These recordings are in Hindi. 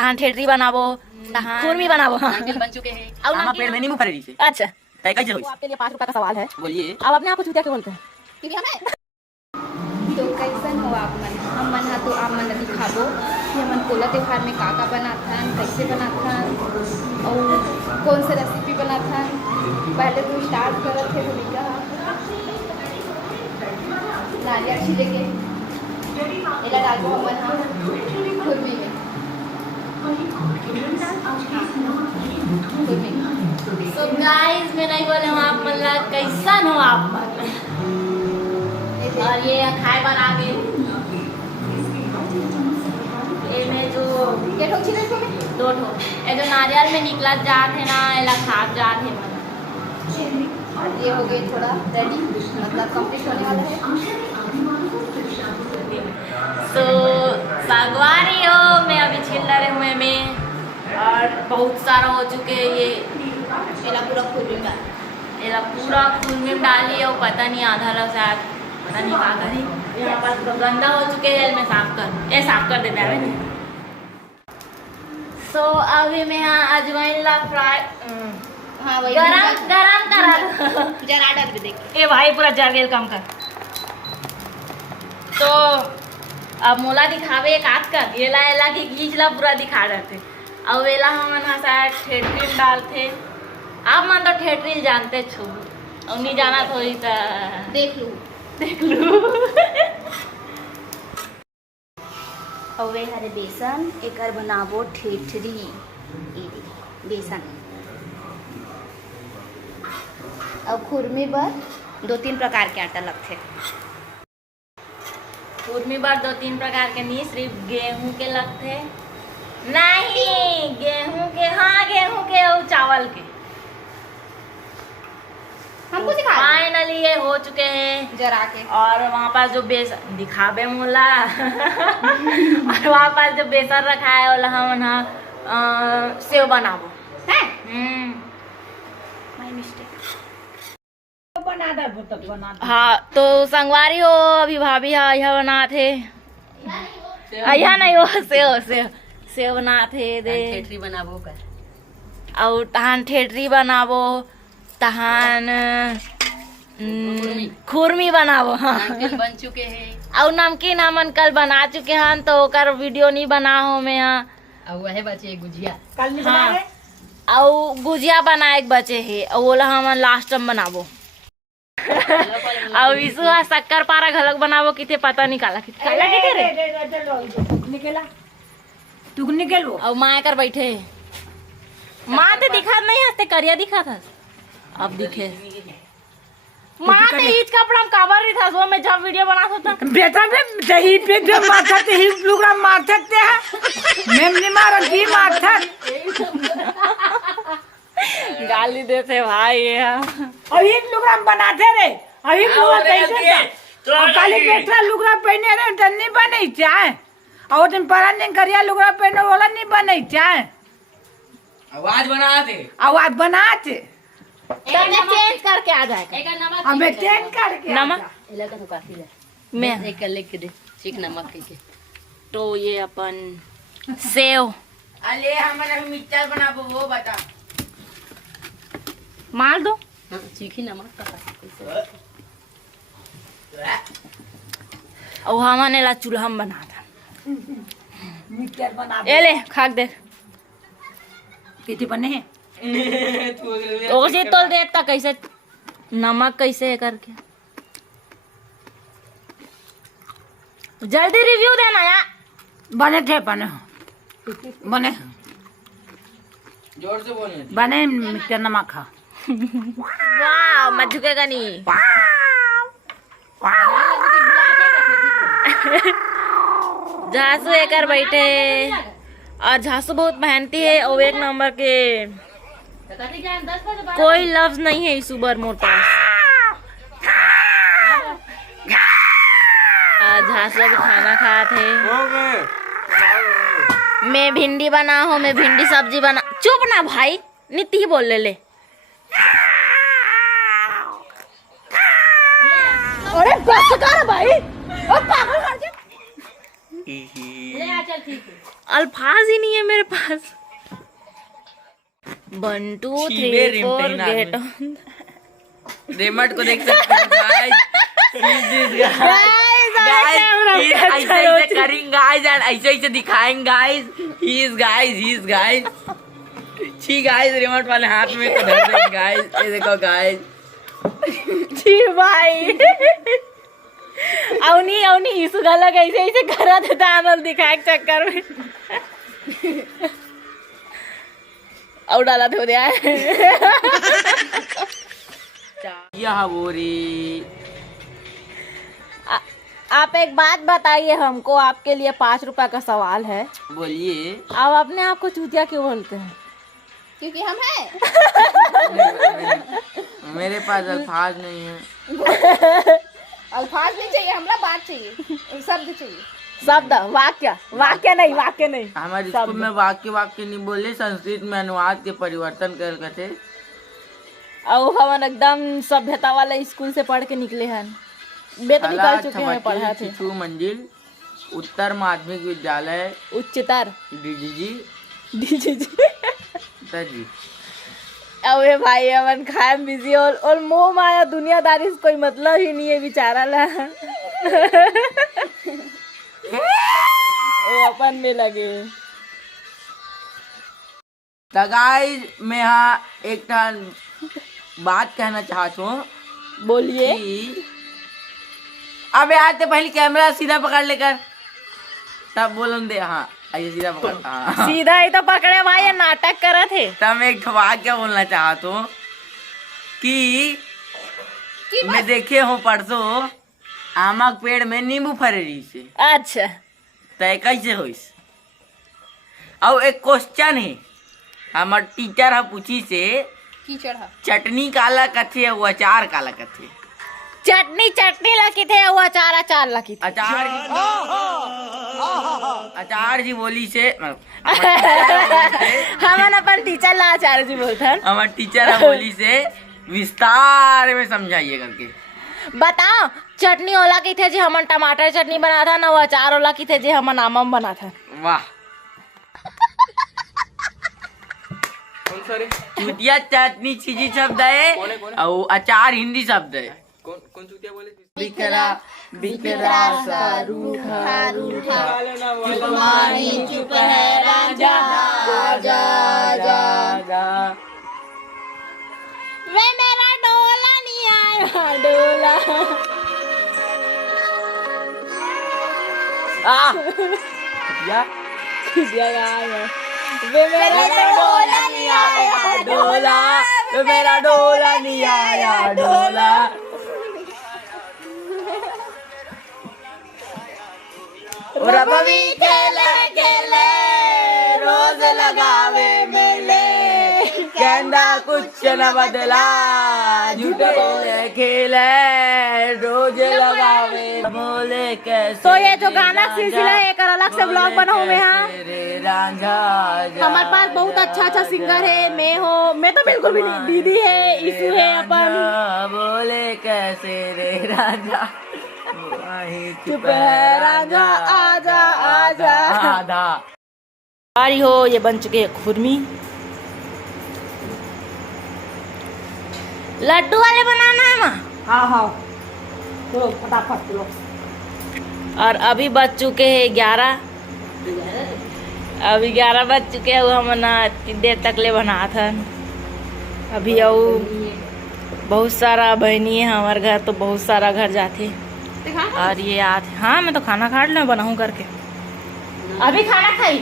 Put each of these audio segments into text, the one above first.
तहां ठेठरी बनाबो, तहां खुरमी बनाबो। बन चुके हैं। और आमा पेड़ में नहीं मुंह फरेरी से। अच्छा, तय कैसे होई? आपके लिए 5 रुपए का सवाल है। बोलिए। आप अपने आप को चूतिया क्यों बोलते हैं? क्योंकि हमें तो कैसन हो आप मन हम हा तो आप मन दिखाबो कि हमन कोला त्योहार में का बनाथन, कैसे बनाथन और कौन से रेसिपी बनाथन। पहले तो स्टार्ट करत थे भूमिका नारियल छिले के एला डालबो हमन हा खुरमी में तो गाइस मैं नहीं बोले हूँ आप मतलब कैसन हो आप मन। और ये खाए बना के ये में जो के ठोक छिले को में 2 ठो ये जो नारियल में निकला जात है ना एला खाप जात है मन। और ये हो गए थोड़ा रेडी मतलब कंप्लीट होने वाला है। तो सागवानी हो मैं अभी छिल रहे हुए में और बहुत सारा हो चुके हैं ये एला पूरा खुरमी में एला पूरा खून में डाली और पता नहीं आधा रहा शायद पता नहीं क्या करी। यहाँ पर तो गंदा हो चुके हैं मैं साफ कर देते हैं। सो अभी मैं यहाँ अजवाइन ला फ्राई हाँ वही गरम करा जरा डाल के देख ए भाई पूरा जर गेल कम कर। तो अब मोला दिखावे एक आध कर एला एला की गीजला पूरा दिखा रहे थे। अब एला हमन हा शायद ठेठरी डालते। आप मन तो ठेठरी जानते छो और नहीं जाना थोड़ी सा देख लू और वे हरे बेसन एकर बनाबो ठेठरी ई बेसन और खुरमी बर 2-3 प्रकार के आटा लगते। खुरमी बार 2-3 प्रकार के नहीं सिर्फ गेहूं के लगते नहीं गेहूं के हाँ गेहूं के और चावल के हमको सिखा फाइनली ये हो चुके हैं जरा के और वहाँ पास जो बेसन दिखाबे मोला और वहाँ पास जो बेसन रखा है वो हम सेव बनाबो है माय मिस्टेक। बना हाँ तो संगवारी हो अभी भाभी हाँ यह बनाते यह नहीं हो सेव बनाते दे ठेठरी बनाबो कर और तहान ठेठरी बनाबो तहान खुरमी बनाबो। हाँ बन चुके हैं और नमकीन हमन कल बना चुके हैं तो ओकर वीडियो नहीं बना हो मैं यहाँ और वह बचे गुजिया कल नहीं हाँ और गुजिया बनाए बचे है और बोला हमन लास्ट में बनाबो और विशु शक्कर पारा घलक बनाबो किथे पता नहीं काला किथे रे निकला तू निकलो और माँ कर बैठे माँ तो दिखा नहीं हंसते करिया दिखा था अब दिखे माँ तो ईद कपड़ा कवर ही था वो मैं जब वीडियो बना था बेटा में दही पे जो माथा ते ही प्रोग्राम मार सकते हैं मैं नहीं मारा की माथा गाली देते भाई ये अभी प्रोग्राम बनाते रे अभी प्रोग्राम कैसे तो काली केसरा लुगड़ा पहने रे त नहीं बनै चाहे और तुम परान नहीं करिया लुगड़ा पहने वाला नहीं बनै चाहे आवाज बना दे आवाज बनाते चेंज करके आ जाएगा हमें चेंज करके नमक इलाका तो काफी है मैं एक लिख दे ठीक नमक के तो ये अपन सेव अले हमारा मिर्चा बनाबो वो बता मार दो हां चीखी नमक का और हमने ला चूल्हा में बना था मिर्चा बना ए ले खाक दे कितने बने हैं तो उसे तोल देता कैसे नमक कैसे है करके जल्दी रिव्यू देना यार बने थे बने बने जोर से बोलने बने मिर्चा नमक खा वाह मत झुकेगा नहीं झांसू एकर बैठे और झांसू बहुत मेहनती है और 1 नंबर के कोई लफ्ज नहीं है इस उबर मोर पास। झांसू अभी खाना खाते मैं भिंडी बना हूँ मैं भिंडी सब्जी बना चुप ना भाई नीति ही बोल ले अरे बस कर भाई ओ पागल कर दे ले आ चल ठीक है अल्फाज ही नहीं है मेरे पास। 1 2 छीबे 3 4 रिमटेन आदमी। Get on. रेमट को देख सकते हो गाइस। ऐसे ऐसे करेंगे गाइस एंड ऐसे ऐसे दिखाएंगे गाइस। He is guys. छी गाइस रिमोट वाले हाथ में तो धर देंगे गाइस। ये देखो गाइस। जी भाई अवनी इसु गलत ऐसे करा था आनंद दिखाए के चक्कर में और डाला थे दिया यह बोरी। आप एक बात बताइए हमको, आपके लिए 5 रुपए का सवाल है। बोलिए। आप अपने आप को चूतिया क्यों बोलते हैं? क्योंकि हम हैं। मेरे पास अल्फाज नहीं है। अल्फाज नहीं चाहिए, हमरा बात चाहिए, शब्द चाहिए। शब्द वाक्य नहीं। हमारे स्कूल में वाक्य नहीं बोले, संस्कृत में अनुवाद के परिवर्तन कर थे। और हम एकदम सभ्यता वाले स्कूल से पढ़ के निकले हैं। बे तो निकल चुके हैं, पढ़ा थे। शिशु मंजिल उत्तर माध्यमिक विद्यालय उच्चतर डीजीजी। अबे भाई अमन खाए बिजी और मोह माया दुनियादारी से कोई मतलब ही नहीं है बेचारा ला। वो अपन में लगे। तो गाइस मैं यहाँ एक बात कहना चाहता हूँ। बोलिए। कि अब यार तो पहले कैमरा सीधा पकड़ लेकर तब बोलन दे। हाँ आइए सीधा पकड़। हाँ सीधा ही तो पकड़े भाई, ये नाटक करे थे। तब मैं एक बात क्या बोलना चाहता हूँ कि मैं देखे हूँ परसों आमा के पेड़ में नींबू फरे रही से। अच्छा तय कैसे हो? और एक क्वेश्चन है हमार टीचर है पूछी से, कीचड़ है। चटनी काला कथे और अचार काला कथे? चटनी लकी थे, वो अचार लकी थे। अचार जी बोली से हम अपन टीचर ला अचार जी बोलते हैं। हमार टीचर है बोली से विस्तार में समझाइए करके बताओ। चटनी ओला की थे जी हमन टमाटर चटनी बना था ना, वो अचार ओला की थे जी हमन आमम बना था। वाह। चूतिया चटनी चीजी शब्द है और अचार हिंदी शब्द है। कौन चूतिया बोले? बिखरा सा रूठा चुप है राजा जा। वे मेरा डोला नहीं आया डोला। वे मेरा डोला नहीं आया डोला, मेरा डोला नहीं आया डोला। रबी खेले रोज लगावे मेले, कहना कुछ न बदला झूठे खेले रोज लगावे बोले कैसे। तो ये जो गाना सिलसिला है एक अलग से ब्लॉग बनाऊं मैं। हाँ हमारे पास बहुत अच्छा सिंगर है। मैं तो बिल्कुल भी नहीं। दीदी है, इशू है, अपन बोले कैसे रे राजा चुप है राजा आजा आधा। आई हो ये बन चुके हैं खुरमी। लड्डू वाले बनाना है माँ। हाँ तो फटाफट लो। और अभी बज चुके हैं 11। अभी 11 बज चुके हैं। हम ना देर तक ले बना था। अभी बहुत सारा बहनी है हमारे घर, तो बहुत सारा घर जाते। और ये आते। हाँ मैं तो खाना खा लूँ बनाऊँ करके। अभी खाना खाई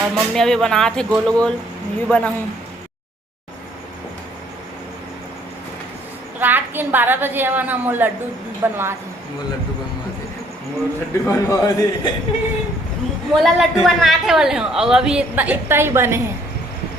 और मम्मी अभी बनाते गोल गोल भी बनाऊँ। रात के 12 बजे हम लड्डू बनवाते। मोला लड्डू बनवाते बोले हो। और अभी इतना ही बने हैं।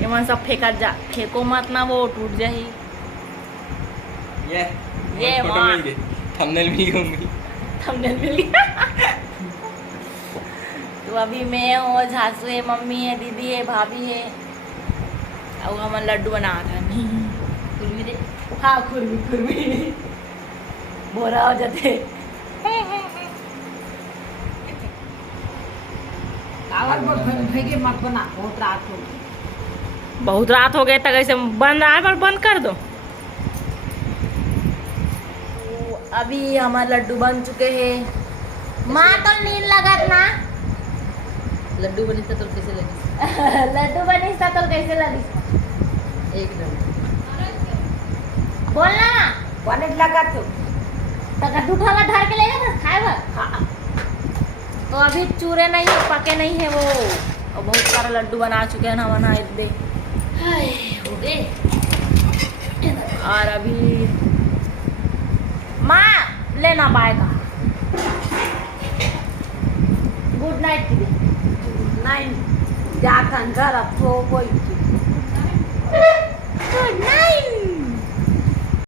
ये मन सब फेंको मत ना, वो टूट जाए। ये थंबनेल मिल गया। तो अभी मैं हूँ, झांसू है, मम्मी है, दीदी है, भाभी है। और हम लड्डू बना था। खुरमी दे। हाँ खुरमी बोरा हो जाते। और भेगे मत बना, बहुत रात हो गई। बहुत रात हो गए तक ऐसे बन रहा है, पर बंद कर दो। अभी हमारे लड्डू बन चुके हैं। माँ तो नींद लगत ना। लड्डू बनी तो कैसे लगी? लड्डू बनी तो कैसे लगी? एकदम बोलना ना। बने लगा तो लड्डू उठावा धर के ले जा खाए बा। हाँ। तो अभी चूरे नहीं है, पके नहीं है वो, और बहुत सारे लड्डू बना चुके हैं ना, बना दे हो गए। और अभी माँ लेना पाएगा। गुड नाइट की दे। नहीं जाता घर अब तो कोई गुड नाइट।